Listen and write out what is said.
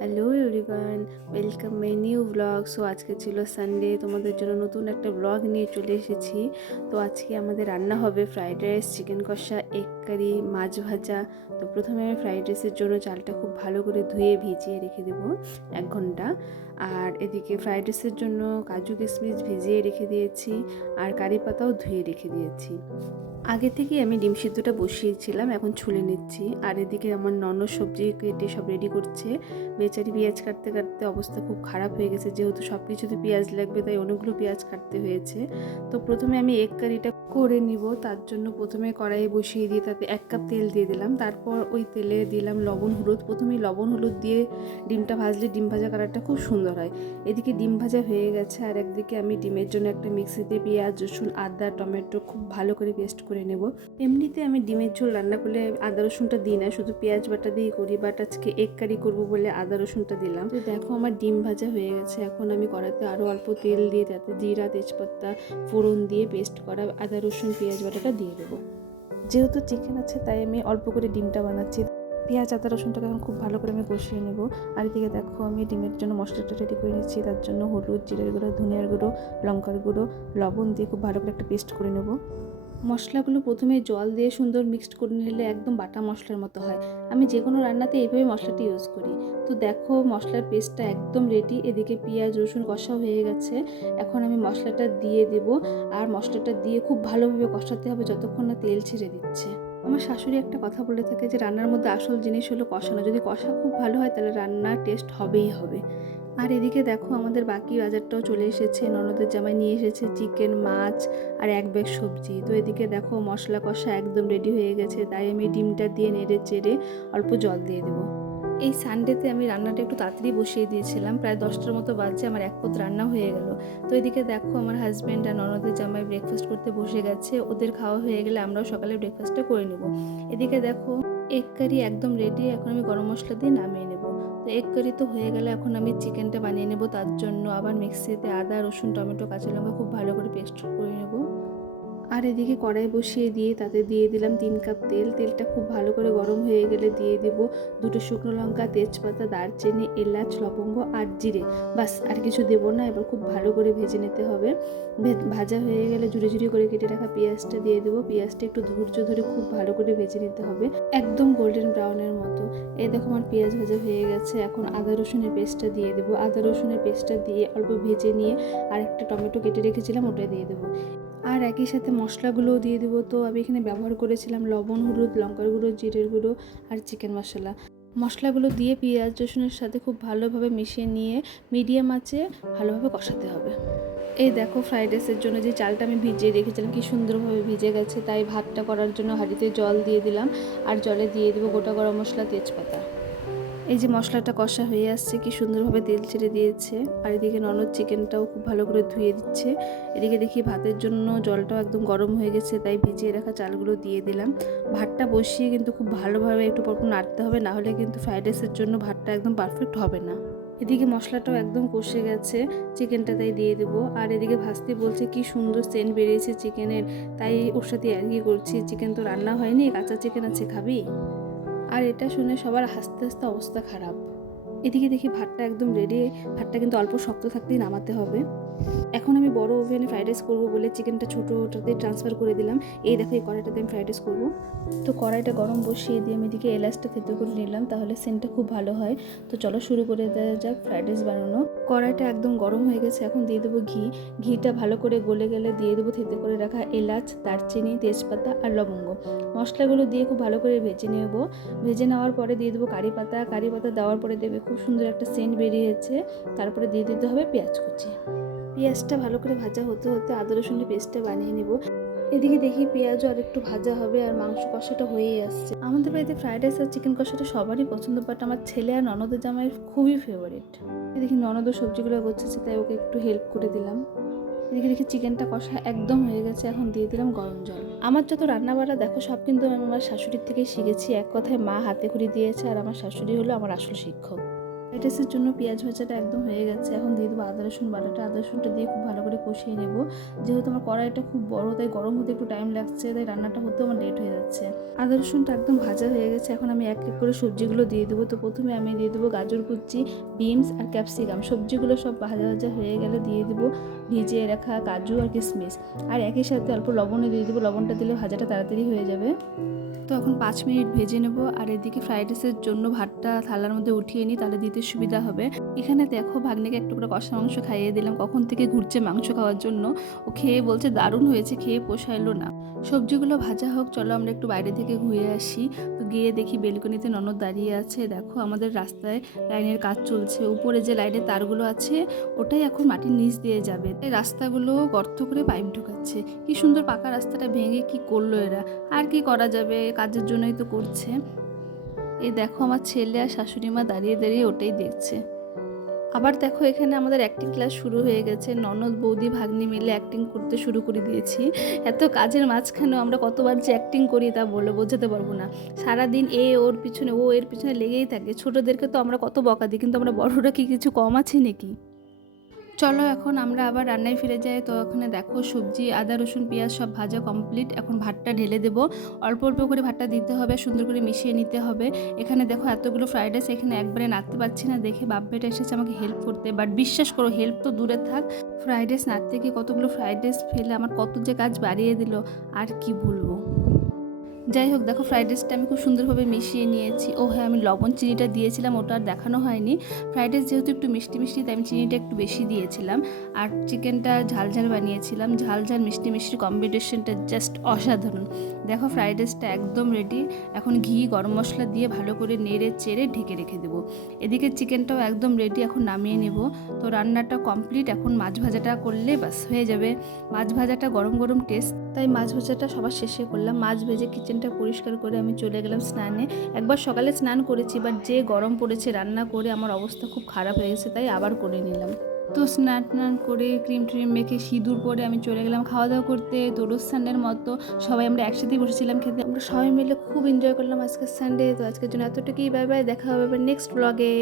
Hello everyone, welcome my new blog. So আজকে ছিল Sunday, তোমাদের জন্য নতুন একটা ব্লগ নিয়ে চলে এসেছি। তো আজকে আমাদের রান্না হবে ফ্রাইড রাইস, চিকেন কষা, এগ কারি, মাছ ভাজা। তো প্রথমে আমি ফ্রাইড রাইসের জন্য চালটা খুব ভালো করে ধুয়ে ভিজিয়ে রেখে দেবো 1 ঘন্টা। আর এদিকে ফ্রাইড রাইসের জন্য কাজু কিশমিশ ভিজিয়ে রেখে দিয়েছি, আর কারি পাতাও ধুয়ে রেখে দিয়েছি। আগে থেকেই আমি ডিম সিদ্ধটা বসিয়েছিলাম, এখন ছুলে নিচ্ছি। আর এদিকে আমার ননদ সবজি কেটে সব রেডি করছে। বেচারি পেঁয়াজ কাটতে কাটতে অবস্থা খুব খারাপ হয়ে গেছে, যেহেতু সব কিছুতে পেঁয়াজ লাগবে তাই অনেকগুলো পেঁয়াজ কাটতে হয়েছে। তো প্রথমে আমি এগ কারিটা করে নিব, তার জন্য প্রথমে কড়াইয়ে বসিয়ে দিয়ে তাতে 1 কাপ তেল দিয়ে দিলাম। তারপর ওই তেলে দিলাম লবণ হলুদ। প্রথমে লবণ হলুদ দিয়ে ডিমটা ভাজলে ডিম ভাজা কালারটা খুব সুন্দর হয়। এদিকে ডিম ভাজা হয়ে গেছে, আর একদিকে আমি ডিমের জন্য একটা মিক্সিতে পেঁয়াজ, রসুন, আদা, টমেটো খুব ভালো করে পেস্ট করে নেব। এমনিতে আমি ডিমের ঝোল রান্না করলে আদা রসুনটা দিই না, শুধু পেঁয়াজ বাটা দিয়ে করি, বাট আজকে এগ কারি করবো বলে আদা রসুনটা দিলাম। তো দেখো আমার ডিম ভাজা হয়ে গেছে। এখন আমি কড়াইতে আরও অল্প তেল দিয়ে তাতে জিরা, তেজপাতা ফোড়ন দিয়ে পেস্ট করা আদা রসুন পেঁয়াজ বাটাটা দিয়ে দেবো। যেহেতু চিকেন আছে তাই আমি অল্প করে ডিমটা বানাচ্ছি। পেঁয়াজ আদা রসুনটাকে এখন খুব ভালো করে আমি কষিয়ে নেব। আর এদিকে দেখো আমি ডিমের জন্য মশলাটা রেডি করে নিচ্ছি। তার জন্য হলুদ, জিরের গুঁড়ো, ধনিয়ার গুঁড়ো, লঙ্কার গুঁড়ো, লবণ দিয়ে খুব ভালো করে একটা পেস্ট করে নেব। মশলাগুলো প্রথমে জল দিয়ে সুন্দর মিক্সড করে নিলে একদম বাটা মশলার মতো হয়। আমি যে কোনো রান্নাতে এইভাবে মশলাটি ইউজ করি। তো দেখো মশলার পেস্টটা একদম রেডি। এদিকে পেঁয়াজ রসুন কষা হয়ে গেছে। এখন আমি মশলাটা দিয়ে দেব, আর মশলাটা দিয়ে খুব ভালোভাবে কষাতে হবে যতক্ষণ না তেল ছেড়ে দিচ্ছে। আমার শাশুড়ি একটা কথা বলে থাকে যে রান্নার মধ্যে আসল জিনিস হলো কষানো। যদি কষা খুব ভালো হয় তাহলে রান্নার টেস্ট হবেই হবে। আর এদিকে দেখো আমাদের বাকি বাজারটাও চলে এসেছে। ননদের জামাই নিয়ে এসেছে চিকেন, মাছ আর 1 ব্যাগ সবজি। তো এদিকে দেখো মশলা কষা একদম রেডি হয়ে গেছে, তাই আমি ডিমটা দিয়ে নেড়ে চেড়ে অল্প জল দিয়ে দেবো। এই সানডেতে আমি রান্নাটা একটু তাড়াতাড়ি বসিয়ে দিয়েছিলাম, প্রায় 10টার মতো বাজে আমার 1 পদ রান্না হয়ে গেল। তো এদিকে দেখো আমার হাজব্যান্ড আর ননদের জামাই ব্রেকফাস্ট করতে বসে গেছে। ওদের খাওয়া হয়ে গেলে আমরাও সকালে ব্রেকফাস্টটা করে নেব। এদিকে দেখো এগ কারি একদম রেডি। এখন আমি গরম মশলা দিয়ে নামিয়ে নেব। তো এগ কারি তো হয়ে গেলে এখন আমি চিকেনটা বানিয়ে নেব। তার জন্য আবার মিক্সিতে আদা রসুন টমেটো কাঁচা লঙ্কা খুব ভালো করে পেস্ট করে নেব। আর এদিকে কড়াই বসিয়ে দিয়ে তাতে দিয়ে দিলাম 3 কাপ তেল। তেলটা খুব ভালো করে গরম হয়ে গেলে দিয়ে দেব 2টো শুকনো লঙ্কা, তেজপাতা, দারচিনি, এলাচ, লবঙ্গ আর জিরে। বাস, আর কিছু দেব না। এবার খুব ভালো করে ভেজে নিতে হবে। ভাজা হয়ে গেলে ঝুড়ি ঝুড়ি করে কেটে রাখা পেঁয়াজটা দিয়ে দেবো। পেঁয়াজটা একটু ধৈর্য ধরে খুব ভালো করে ভেজে নিতে হবে, একদম গোল্ডেন ব্রাউনের মতো। এই দেখো আমার পেঁয়াজ ভাজা হয়ে গেছে। এখন আদা রসুনের পেস্টটা দিয়ে দেবো। আদা রসুনের পেস্টটা দিয়ে অল্প ভেজে নিয়ে আরেকটা টমেটো কেটে রেখেছিলাম, ওটা দিয়ে দেবো। আর একই সাথে মশলাগুলোও দিয়ে দেবো। তো আমি এখানে ব্যবহার করেছিলাম লবণ, হলুদ, লঙ্কার গুঁড়ো, জিরের গুঁড়ো আর চিকেন মশলা। মশলাগুলো দিয়ে পেঁয়াজ রসুনের সাথে খুব ভালোভাবে মিশিয়ে নিয়ে মিডিয়াম আঁচে ভালোভাবে কষাতে হবে। এই দেখো ফ্রাইড রাইসের জন্য যে চালটা আমি ভিজিয়ে রেখেছিলাম কি সুন্দরভাবে ভিজে গেছে। তাই ভাতটা করার জন্য হাঁড়িতে জল দিয়ে দিলাম, আর জলে দিয়ে দেবো গোটা গরম মশলা, তেজপাতা। এই যে মশলাটা কষা হয়ে আসছে, কি সুন্দরভাবে তেল ছেড়ে দিয়েছে। আর এদিকে ননদ চিকেনটাও খুব ভালো করে ধুয়ে দিচ্ছে। এদিকে দেখি ভাতের জন্য জলটাও একদম গরম হয়ে গেছে, তাই ভিজিয়ে রাখা চালগুলো দিয়ে দিলাম। ভাতটা বসিয়ে কিন্তু খুব ভালোভাবে একটু পর নাড়তে হবে, না হলে কিন্তু ফ্রাইড রাইসের জন্য ভাতটা একদম পারফেক্ট হবে না। এদিকে মশলাটাও একদম কষে গেছে, চিকেনটা তাই দিয়ে দেবো। আর এদিকে ভাজতে বলছে কি সুন্দর সেন্ট বেরিয়েছে চিকেনের, তাই ওর সাথে আর কি করছি। চিকেন তো রান্না হয়নি, কাঁচা চিকেন আছে, খাবি? আর এটা শুনে সবার হাসতে হাসতে অবস্থা খারাপ। এদিকে দেখি ভাতটা একদম রেডি। ভাতটা কিন্তু অল্প শক্ত থাকতেই নামাতে হবে। এখন আমি বড় ওভেনে ফ্রাইড রাইস করবো বলে চিকেনটা ছোটোটাতে ট্রান্সফার করে দিলাম। এই দেখো এই কড়াইটাতে আমি ফ্রাইড রাইস করবো। তো কড়াইটা গরম বসিয়ে দিয়ে আমি এদিকে এলাচটা থেতো করে নিলাম, তাহলে সেন্টটা খুব ভালো হয়। তো চলো শুরু করে দেওয়া যাক ফ্রাইড রাইস বানানো। কড়াইটা একদম গরম হয়ে গেছে, এখন দিয়ে দেবো ঘি। ঘিটা ভালো করে গলে গেলে দিয়ে দেবো থেতো করে রাখা এলাচ, দারচিনি, তেজপাতা আর লবঙ্গ। মশলাগুলো দিয়ে খুব ভালো করে ভেজে নেব। ভেজে নেওয়ার পরে দিয়ে দেবো কারি পাতা। কারি পাতা দেওয়ার পরে দেবে খুব সুন্দর একটা সেন্ট বেরিয়েছে। তারপরে দিয়ে দিতে হবে পেঁয়াজ কুচি। পেঁয়াজটা ভালো করে ভাজা হতে হতে আদা রসুনের পেস্টটা বানিয়ে নেব। এদিকে দেখি পেঁয়াজও আর একটু ভাজা হবে, আর মাংস কষাটা হয়েই আসছে। আমাদের বাড়িতে ফ্রাইড রাইস আর চিকেন কষাটা সবারই পছন্দ, বাট আমার ছেলে আর ননদের জামাইয়ের খুবই ফেভারিট। দেখি ননদও সবজিগুলো গোছাচ্ছে, তাই ওকে একটু হেল্প করে দিলাম। এদিকে দেখি চিকেনটা কষা একদম হয়ে গেছে, এখন দিয়ে দিলাম গরম জল। আমার যত রান্নাবাড়া দেখো সব কিন্তু আমি আমার শাশুড়ির থেকেই শিখেছি। এক কথায় মা হাতে খড়ি দিয়েছে, আর আমার শাশুড়ি হলো আমার আসল শিক্ষক। ফ্রাইড রাইসের জন্য পেঁয়াজ ভাজাটা একদম হয়ে গেছে। এখন দিয়ে দেবো আদা রসুন বাটাটা। আদা রসুনটা দিয়ে খুব ভালো করে কষিয়ে নেব। যেহেতু আমার কড়াইটা খুব বড়, তাই গরম হতে একটু টাইম লাগছে, তাই রান্নাটা হতেও আমার লেট হয়ে যাচ্ছে। আদা রসুনটা একদম ভাজা হয়ে গেছে। এখন আমি এক এক করে সবজিগুলো দিয়ে দেবো। তো প্রথমে আমি দিয়ে দেবো গাজর কুচি, বিনস আর ক্যাপসিকাম। সবজিগুলো সব ভাজা ভাজা হয়ে গেলে দিয়ে দেবো ভিজিয়ে রাখা কাজু আর কিশমিশ। আর একই সাথে অল্প লবণও দিয়ে দেবো। লবণটা দিলে ভাজাটা তাড়াতাড়ি হয়ে যাবে। তো এখন 5 মিনিট ভেজে নেব। আর এদিকে ফ্রাইড রাইসের জন্য ভাতটা থালার মধ্যে উঠিয়ে নিই, তাহলে দিতে সুবিধা হবে। এখানে দেখো ভাগ্নিকে একটু করে কষা মাংস খাইয়ে দিলাম। কখন থেকে ঘুরছে মাংস খাওয়ার জন্য। ও খেয়ে বলছে দারুণ হয়েছে, খেয়ে পোষাইলো না। সবজিগুলো ভাজা হোক, চলো আমরা একটু বাইরে থেকে ঘুরে আসি। তো গিয়ে দেখি বেলকনিতে ননদ দাঁড়িয়ে আছে। দেখো আমাদের রাস্তায় লাইনের কাজ চলছে। উপরে যে লাইনের তারগুলো আছে ওটাই এখন মাটির নিচ দিয়ে যাবে। তাই রাস্তাগুলো গর্ত করে পাইপ ঢোকাচ্ছে। কি সুন্দর পাকা রাস্তাটা ভেঙে কি করলো এরা। আর কি করা যাবে, কাজের জন্যই তো করছে। এই দেখো আমার ছেলে আর শাশুড়ি মা দাঁড়িয়ে দাঁড়িয়ে ওটাই দেখছে। আবার দেখো এখানে আমাদের অ্যাক্টিং ক্লাস শুরু হয়ে গেছে। ননদ বৌদি ভাগ্নি মিলে অ্যাক্টিং করতে শুরু করে দিয়েছি। এত কাজের মাঝখানেও আমরা কতবার যে অ্যাক্টিং করি তা বলে বোঝাতে পারবো না। সারাদিন ওর পিছনে ও এর পিছনে লেগেই থাকে। ছোটোদেরকে তো আমরা কত বকা দিই, কিন্তু আমরা বড়রা কি কিছু কম আছি নাকি? চলো এখন আমরা আবার রান্নায় ফিরে যাই। তো ওখানে দেখো সবজি, আদা রসুন পেঁয়াজ সব ভাজা কমপ্লিট। এখন ভাতটা ঢেলে দেবো। অল্প অল্প করে ভাতটা দিতে হবে, সুন্দর করে মিশিয়ে নিতে হবে। এখানে দেখো এতগুলো ফ্রাইড রাইস, এখানে একবারে নাড়তে পারছি না দেখে বাপ বেটা এসেছে আমাকে হেল্প করতে। বাট বিশ্বাস করো, হেল্প তো দূরে থাক, ফ্রাইড রাইস নাড়তে গিয়ে কতগুলো ফ্রাইড রাইস ফেলে আমার কত যে কাজ বাড়িয়ে দিল, আর কি বলবো। যাই হোক, দেখো ফ্রাইড রাইসটা আমি খুব সুন্দরভাবে মিশিয়ে নিয়েছি। ও হ্যাঁ, আমি লবণ চিনিটা দিয়েছিলাম, ওটা আর দেখানো হয়নি। ফ্রাইড রাইস যেহেতু একটু মিষ্টি মিষ্টি, তাই আমি চিনিটা একটু বেশি দিয়েছিলাম। আর চিকেনটা ঝাল ঝাল বানিয়েছিলাম। ঝাল ঝাল মিষ্টি মিষ্টি কম্বিনেশনটা জাস্ট অসাধারণ। দেখো ফ্রাইড রাইসটা একদম রেডি। এখন ঘি গরম মশলা দিয়ে ভালো করে নেড়ে চেড়ে ঢেকে রেখে দেবো। এদিকে চিকেনটাও একদম রেডি, এখন নামিয়ে নেব। তো রান্নাটা কমপ্লিট। এখন মাছ ভাজাটা করলে বাস হয়ে যাবে। মাছ ভাজাটা গরম গরম টেস্ট, তাই মাছ ভাজাটা সবার শেষে করলাম। মাছ ভেজে কিচেনটা পরিষ্কার করে আমি চলে গেলাম স্নানে। একবার সকালে স্নান করেছি, বাট যে গরম পড়েছে রান্না করে আমার অবস্থা খুব খারাপ হয়ে গেছে, তাই আবার করে নিলাম। তো স্নান টান করে ক্রিম ট্রিম মেখে সিঁদুর পরে আমি চলে গেলাম খাওয়া দাওয়া করতে। তোরস সানডের মতো সবাই আমরা একসাথেই বসেছিলাম খেতে। আমরা সবাই মিলে খুব এনজয় করলাম আজকের সানডে। তো আজকের জন্য এতটুকুই। বাই বাই, দেখা হবে নেক্সট ব্লগে।